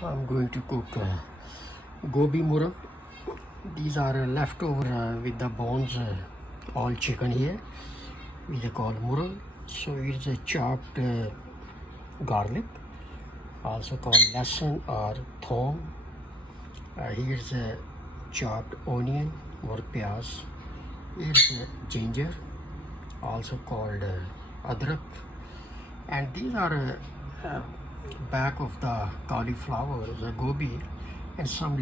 I'm going to cook gobi murgh. These are leftover with the bones, all chicken here. We call murgh. So it's a chopped garlic, also called Lehson or thom. Here's a chopped onion or pyaz. Here's ginger, also called adrak. And these are back of the cauliflower, the gobi, and some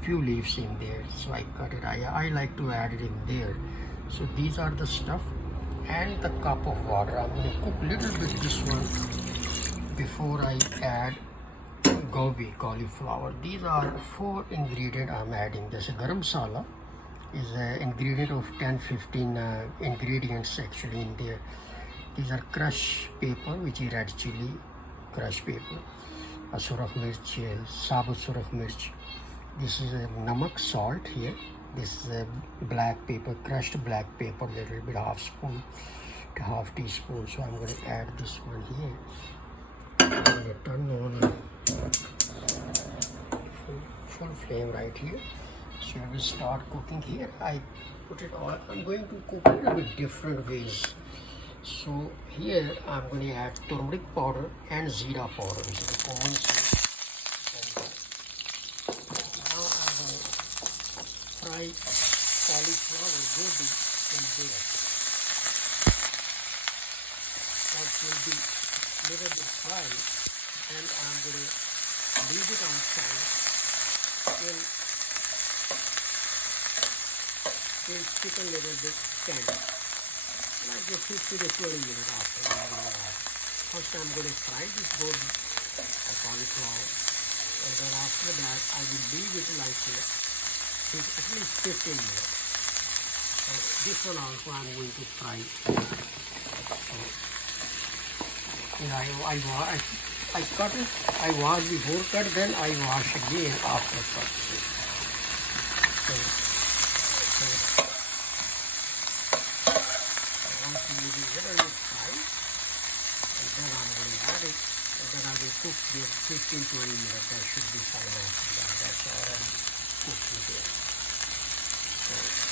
few leaves in there. So I cut it. I like to add it in there. So these are the stuff and the cup of water. I'm going to cook a little bit this one before I add gobi, cauliflower. These are 4 ingredients I'm adding. This garam masala is an ingredient of 10-15 ingredients actually in there. These are crushed pepper, which is red chili, crushed pepper, a surah mirch, sabut surah mirch. This is a namak, salt here. This is a black pepper, crushed black pepper, little bit, half spoon to half teaspoon. So I'm going to add this one here. I'm going to turn on full flame right here. So I will start cooking here. I put it all. I'm going to cook it a little bit different ways. So here I'm going to add turmeric powder and Zeera powder, which is the common seeds. Now I'm going to fry cauliflower gobi in there. That will be a little bit fried, and I'm going to leave it outside till chicken little bit tender. Like a 50 to 20 minutes after I'm going to add. First I'm going to fry this gobi or cauliflower, and then after that I will leave it like this at least 15 minutes. So this one also I'm going to fry. I cut it, I wash before cut, then I wash again after cut. So once you leave it a little fry, and then I'm going to add it, and then I will cook here 15-20 minutes. That should be fine after that. That's already cooked in there. So